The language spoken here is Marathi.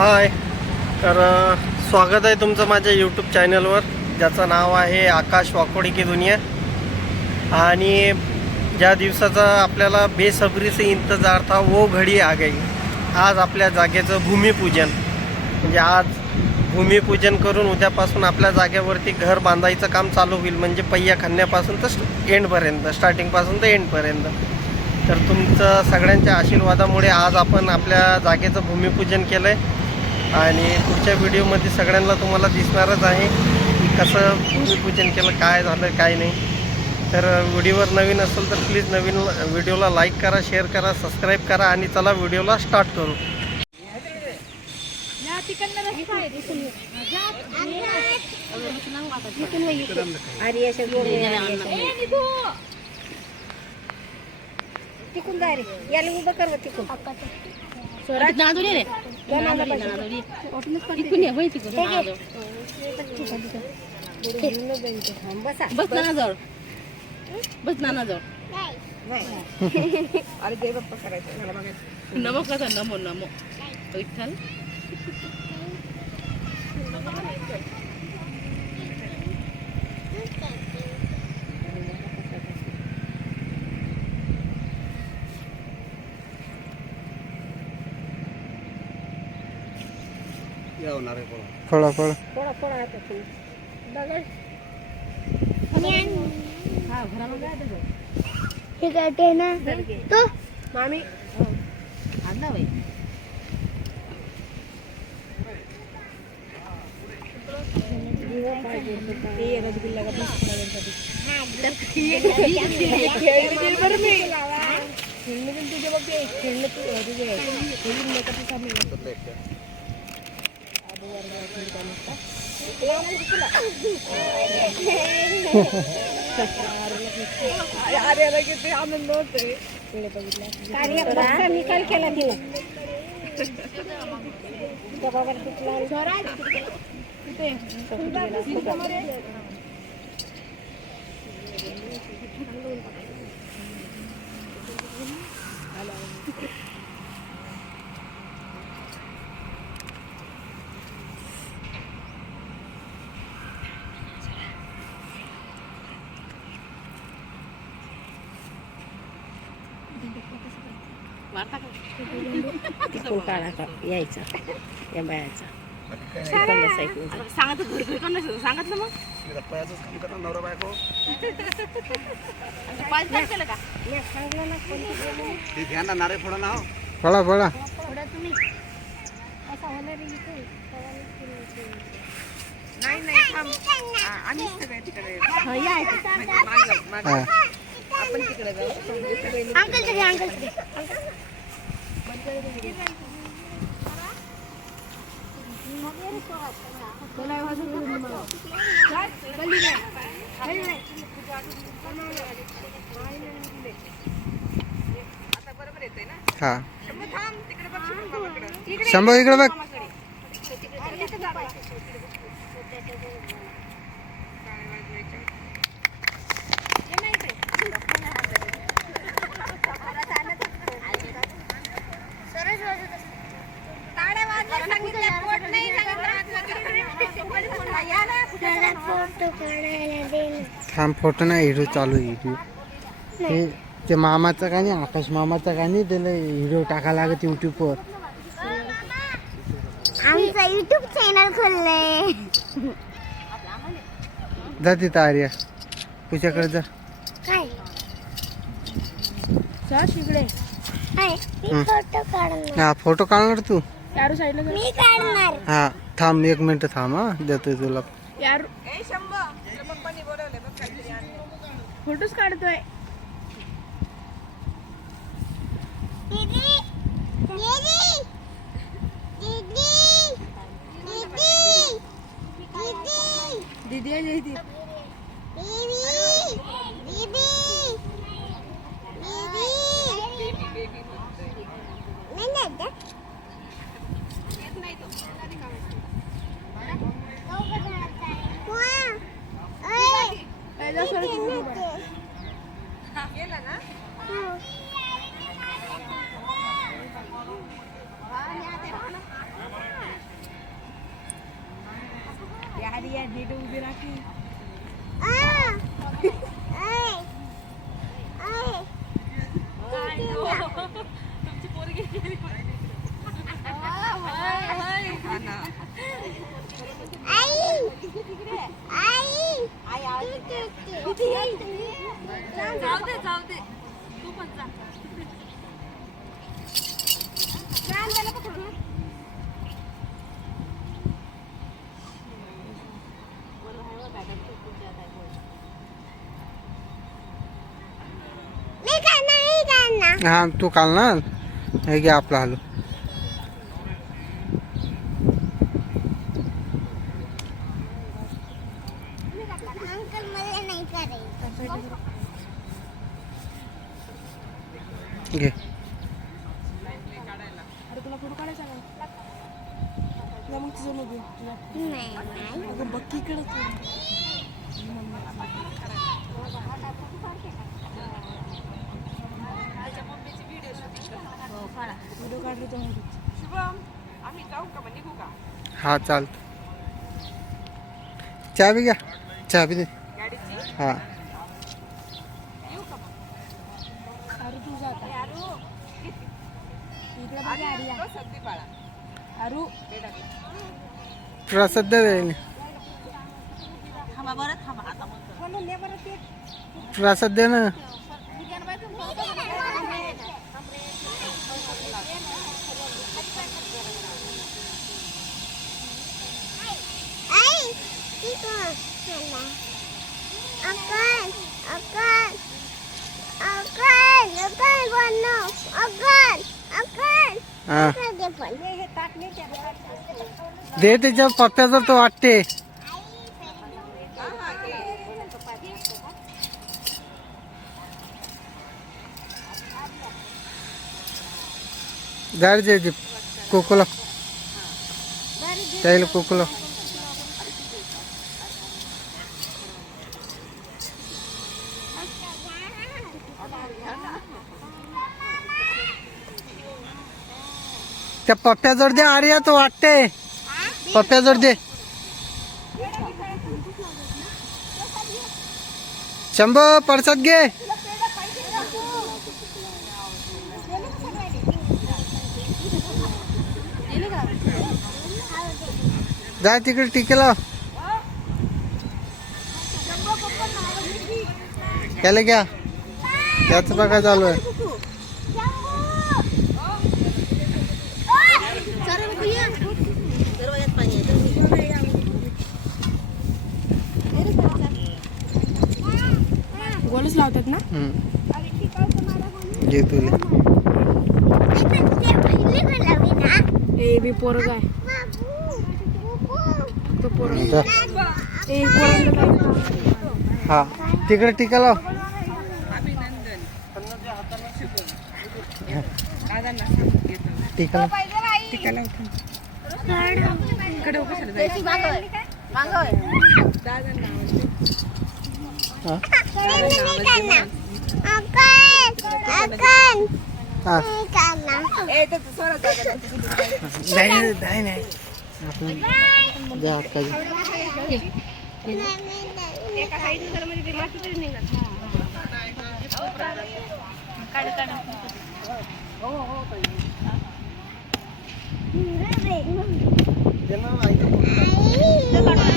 हाय. तर स्वागत आहे तुमचं माझ्या यूट्यूब चॅनलवर ज्याचं नाव आहे आकाश वाकोडी की दुनिया. आणि ज्या दिवसाचा आपल्याला बेसब्रीचे इंतजार था वो घडी आ गई. आज आपल्या जागेचं भूमिपूजन. म्हणजे आज भूमिपूजन करून उद्यापासून आपल्या जागेवरती घर बांधायचं काम चालू होईल. म्हणजे पहिया खणण्यापासून तर एंडपर्यंत स्टार्टिंगपासून तर एंडपर्यंत. तर तुमचं सगळ्यांच्या आशीर्वादामुळे आज आपण आपल्या जागेचं भूमिपूजन केलं आहे आणि पुढच्या व्हिडिओमध्ये सगळ्यांना तुम्हाला दिसणारच आहे की कसं भूमिपूजन केलं काय झालं काय नाही. तर व्हिडिओवर नवीन असेल तर प्लीज नवीन व्हिडिओला लाईक करा शेअर करा सबस्क्राईब करा आणि चला व्हिडिओला स्टार्ट करू. तिकून जा रे. याला उभं कर बरं तिकून. रे. कोणाला पाहिजे? नादोरी बस अरे जय बाप्पा करायचं नमो कसा नमो नमो विठ्ठल फळा फळ थोडा थोडा हातातून दगड हा घरामध्ये आहे त्याचं. हे काय ना तो मामी आणला बाई रसगुल्ला का खेळणं पण तुझे बघ ते खेळणं तू तुझे खेळून किती आनंद होतोय निकाल केला तिला वार्ता तिकून काढा का यायचा या बायाचा. आता सांगत होतं, घरी कोण नसेल, सांगितलं मग? आता पाच तास केलं का? फळा फळा नाही नाही थांब. आम्ही सगळे तिकडे. हा. आपण तिकडे जाऊ. ना हा. शंभू थांब तिकडे बघ बघ थांब फोटो नाही हिरो चालू हिरो. ते ते मामाचं का नाही आकाश मामाचं का नाही त्याला हिरो टाका लागत युट्यूबवर आमचं युट्यूब चॅनल खोललंय. जा तिथं आर्या. तुझ्याकडे जा. काय? इकडे. हाय मी हं. फोटो काढणार. हा फोटो काढणार तू? यारू साईडला मी काढणार. हा थांब एक मिनिट थांब हा. देतोय तुला. यारू ए शंभू तुला पप्पांनी बोलवलंय बघ काहीतरी आणलंय. फोटोच काढतोय दीदी दीदी दीदी दीदी दीदी दीदी आहे दीदी दीदी दीदी दीदी नाही नाही का? वा. ओय. काय जा सर गेला ना हा आर्या नीट उभी राखी आ ऐ ऐ आई आई जाऊ दे जाऊ दे. तू पण जा. हा काल ना हे घे आपला आलू अंकल मला नाही करायचं घे अरे तुला फोटो काढायचा नाही तुला मग तुझं नको तुला नाही नाही अगं बघ इकडं व्हिडिओ काढले तर हा चाल. चहा बी घ्या. चहा बी दे. हा. अरे तू जा आता. इकडे अरू दे. मग ते हा दे पण हे ताट नाही त्या दे त्याच्या पप्प्याचं तो वाटते. दे दे कोकोला. त्याला कोकोला. त्या पप्प्याजवळ दे आर्या तो वाटते पप्प्याजवळ दे। शंभो पडसाद घे जा तिकडे टिके लाव। त्याला घ्या. चालू आहे. गोलच लावतात ना? हम्म. घे तुला ए बी पोरग आहे तो पोरग. ए पोरग हा. तिकडे टिका लाव. टिका लाव. हा हा नाही नाही, नाही नाही आपण-